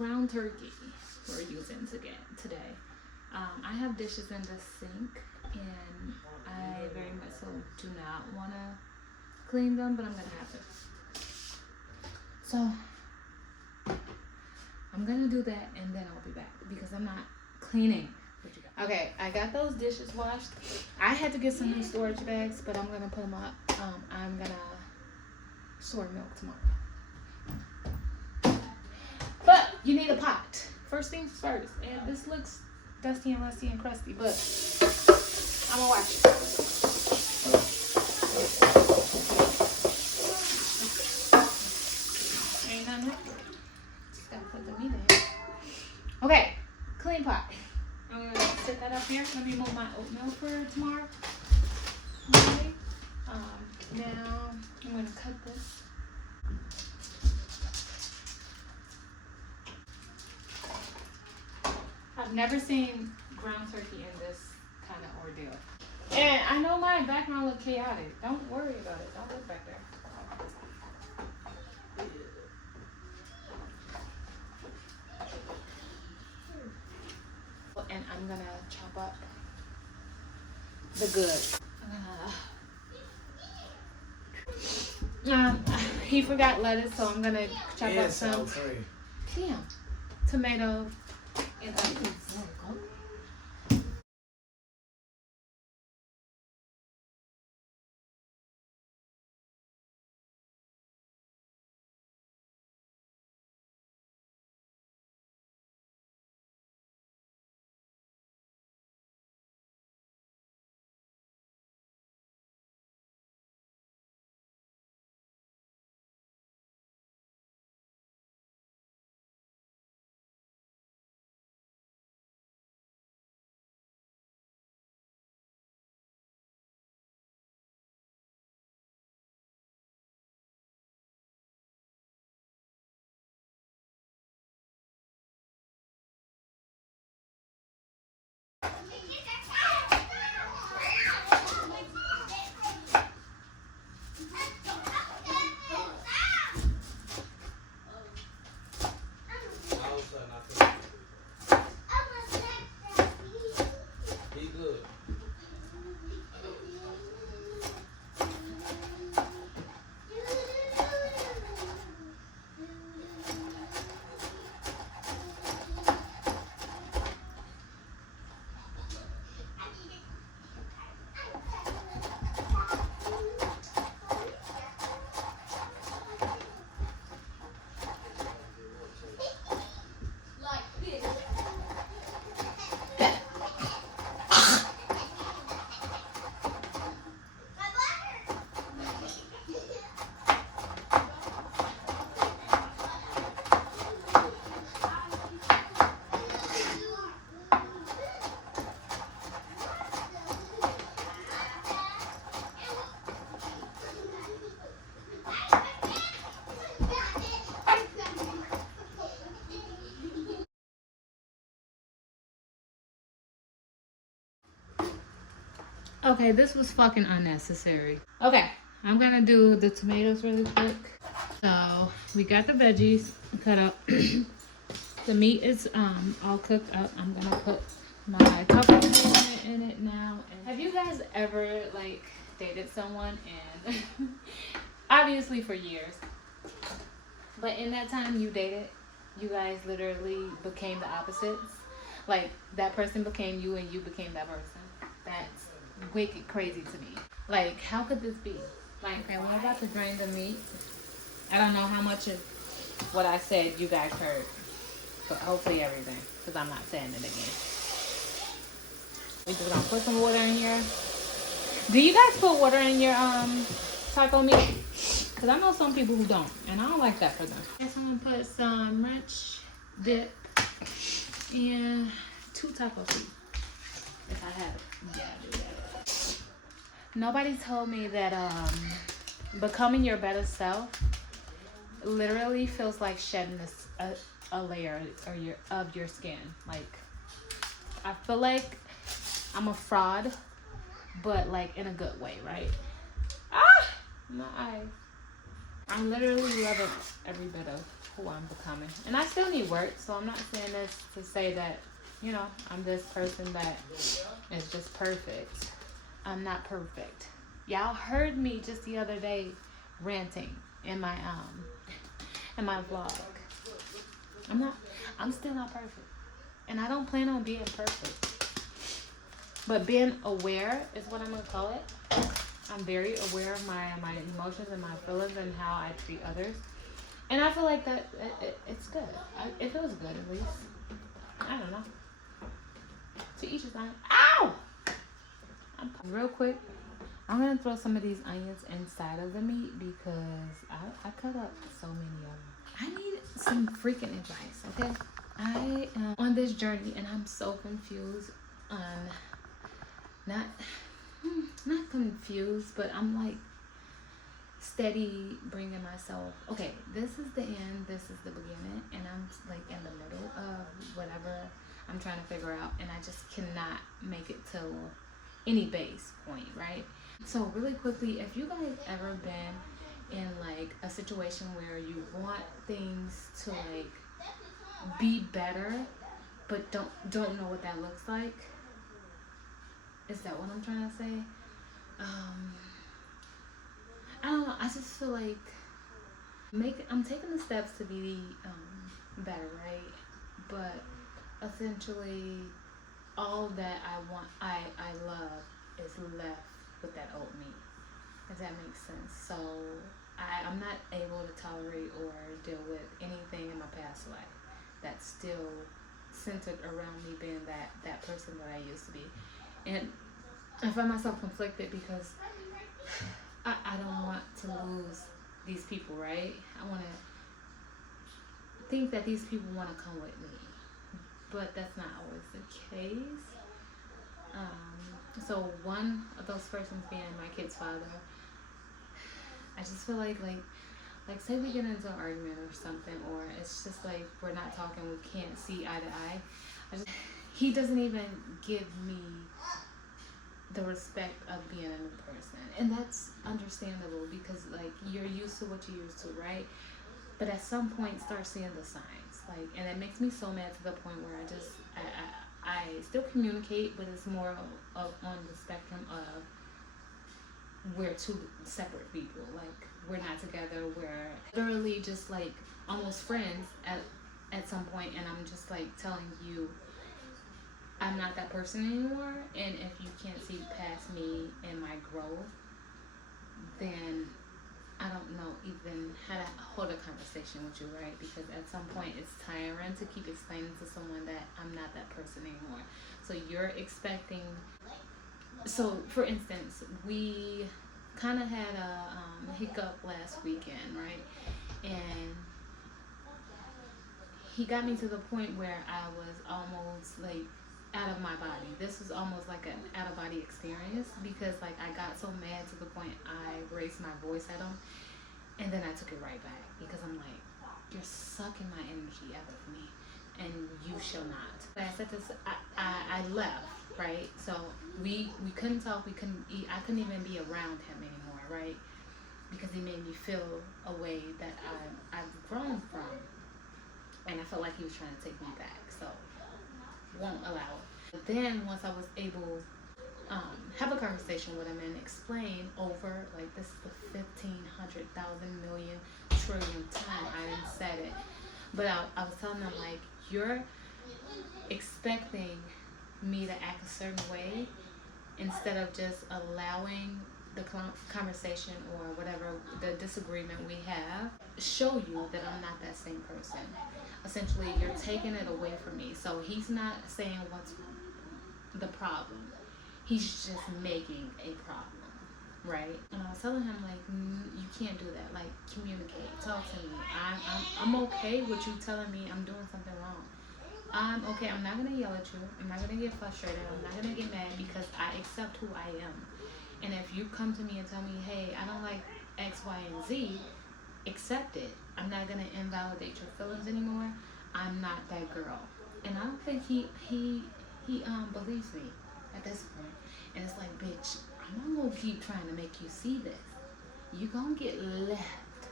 ground turkey we're using today. I have dishes in the sink, and I very much so do not want to clean them, but I'm gonna have to. So I'm gonna do that, and then I'll be back because I'm not cleaning. Okay, I got those dishes washed. I had to get some new storage bags, but I'm gonna put them up. I'm gonna store milk tomorrow. But you need a pot. First things first. And this looks dusty and rusty and crusty, but I'm gonna wash it. Ain't nothing wrong with it. Just gotta put the meat in. Okay, clean pot. I'm gonna set that up here. Let me move my oatmeal for tomorrow. Okay. Now I'm gonna cut this. I've never seen ground turkey in this kind of ordeal. And I know my background look chaotic. Don't worry about it. Don't look back there. And I'm gonna chop up the goods. He forgot lettuce, so I'm gonna chop up some tomato and onions. Okay, this was fucking unnecessary. Okay, I'm gonna do the tomatoes really quick. So we got the veggies cut up. The meat is all cooked up. I'm gonna put my couple in it now. And have you guys ever like dated someone and obviously for years, but in that time you dated, you guys literally became the opposites? Like that person became you and you became that person. That's wicked crazy to me. Like, how could this be? Like, okay, we're about to drain the meat. I don't know how much of what I said you guys heard, but hopefully everything, because I'm not saying it again. We're just gonna put some water in here. Do you guys put water in your taco meat? Because I know some people who don't, and I don't like that for them. Guess I'm gonna put some ranch dip and 2 taco feet if I have it. Yeah, I do that. Nobody told me that becoming your better self literally feels like shedding a layer of your skin. Like, I feel like I'm a fraud, but like in a good way, right? Ah, my eye. I'm literally loving every bit of who I'm becoming. And I still need work, so I'm not saying this to say that, you know, I'm this person that is just perfect. I'm not perfect. Y'all heard me just the other day ranting in my vlog. I'm still not perfect. And I don't plan on being perfect. But being aware is what I'm gonna call it. I'm very aware of my emotions and my feelings and how I treat others. And I feel like that it's good. It feels good at least. I don't know. To each his own. Ow! Real quick, I'm going to throw some of these onions inside of the meat because I cut up so many of them. I need some freaking advice, okay? I am on this journey and I'm so confused on not confused, but I'm like steady bringing myself, okay, this is the end, this is the beginning, and I'm like in the middle of whatever I'm trying to figure out, and I just cannot make it to any base point, right? So really quickly, if you guys ever been in like a situation where you want things to like be better but don't know what that looks like, is that what I'm trying to say? I don't know. I just feel like I'm taking the steps to be better, right? But essentially, all that I want, I love, is left with that old me. If that makes sense. So I'm not able to tolerate or deal with anything in my past life that's still centered around me being that person that I used to be, and I find myself conflicted because I don't want to lose these people, right? I want to think that these people want to come with me, but that's not always the case. So one of those persons being my kid's father, I just feel like say we get into an argument or something, or it's just like we're not talking, we can't see eye to eye. He doesn't even give me the respect of being a new person, and that's understandable because like you're used to what you're used to, right? But at some point start seeing the signs, like, and it makes me so mad to the point where I still communicate, but it's more of on the spectrum of we're two separate people, like we're not together, we're literally just like almost friends at some point, and I'm just like telling you I'm not that person anymore, and if you can't see past me and my growth, then I don't know even how to hold a conversation with you, right? Because at some point it's tiring to keep explaining to someone that I'm not that person anymore. So you're expecting, so for instance, we kind of had a hiccup last weekend, right? And he got me to the point where I was almost like out of my body. This was almost like an out of body experience because like I got so mad to the point I raised my voice at him, and then I took it right back because I'm like, you're sucking my energy out of me and you shall not. But I said this, I left, right? So we couldn't talk, we couldn't eat, I couldn't even be around him anymore, right? Because he made me feel a way that I've grown from, and I felt like he was trying to take me back, so won't allow it. But then once I was able have a conversation with him and explain over, like, this is the 1,500,000 million trillion time I didn't said it, but I was telling him, like, you're expecting me to act a certain way instead of just allowing the conversation or whatever the disagreement we have show you that I'm not that same person. Essentially, you're taking it away from me. So he's not saying what's the problem, he's just making a problem, right? And I was telling him, like, you can't do that. Like, communicate, talk to me. I'm okay with you telling me I'm doing something wrong. I'm okay. I'm not gonna yell at you. I'm not gonna get frustrated. I'm not gonna get mad because I accept who I am. And if you come to me and tell me, hey, I don't like X, Y, and Z, accept it. I'm not gonna invalidate your feelings anymore. I'm not that girl. And I don't think he believes me at this point. And it's like, bitch, I'm not gonna keep trying to make you see this. You gonna get left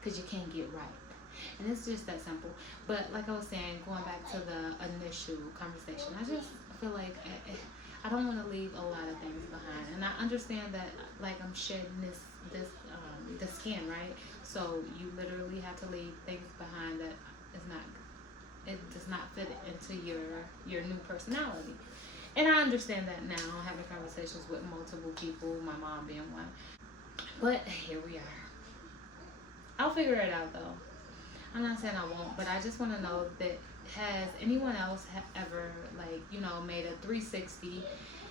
because you can't get right. And it's just that simple. But like I was saying, going back to the initial conversation, I just feel like I don't want to leave a lot of things behind. And I understand that, like, I'm shedding the skin, right? So you literally have to leave things behind that is not, it does not fit into your new personality. And I understand that now, having conversations with multiple people, my mom being one. But here we are. I'll figure it out though. I'm not saying I won't, but I just want to know that, has anyone else ever, like, you know, made a 360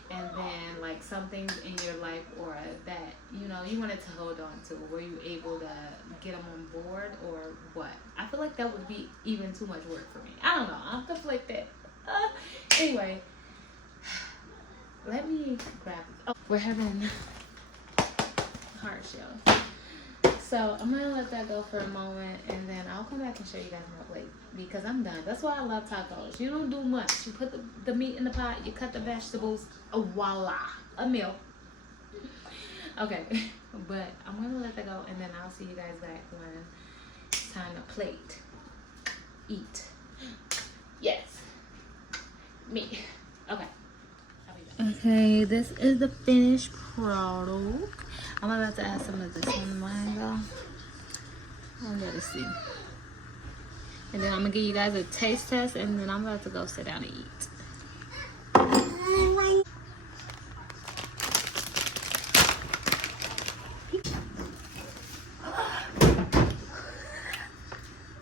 and then, like, something in your life or that, you know, you wanted to hold on to? Were you able to get them on board or what? I feel like that would be even too much work for me. I don't know. I feel like that. Anyway, let me grab it. Oh, we're having hard shell. So I'm gonna let that go for a moment, and then I'll come back and show you guys my plate because I'm done. That's why I love tacos. You don't do much. You put the meat in the pot, you cut the vegetables, voila, a meal. Okay, but I'm gonna let that go, and then I'll see you guys back when it's time to plate, eat. Yes, me. Okay. Okay, this is the finished product. I'm about to add some of this on mine though. I'm gonna see. And then I'm gonna give you guys a taste test, and then I'm about to go sit down and eat.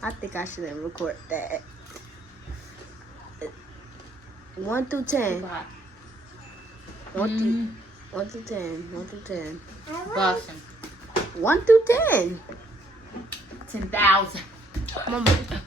I think I should have recorded that. 1 through 10. 1 through 10. 1 through 10. Boston. 1 through 10. 10,000. Mama.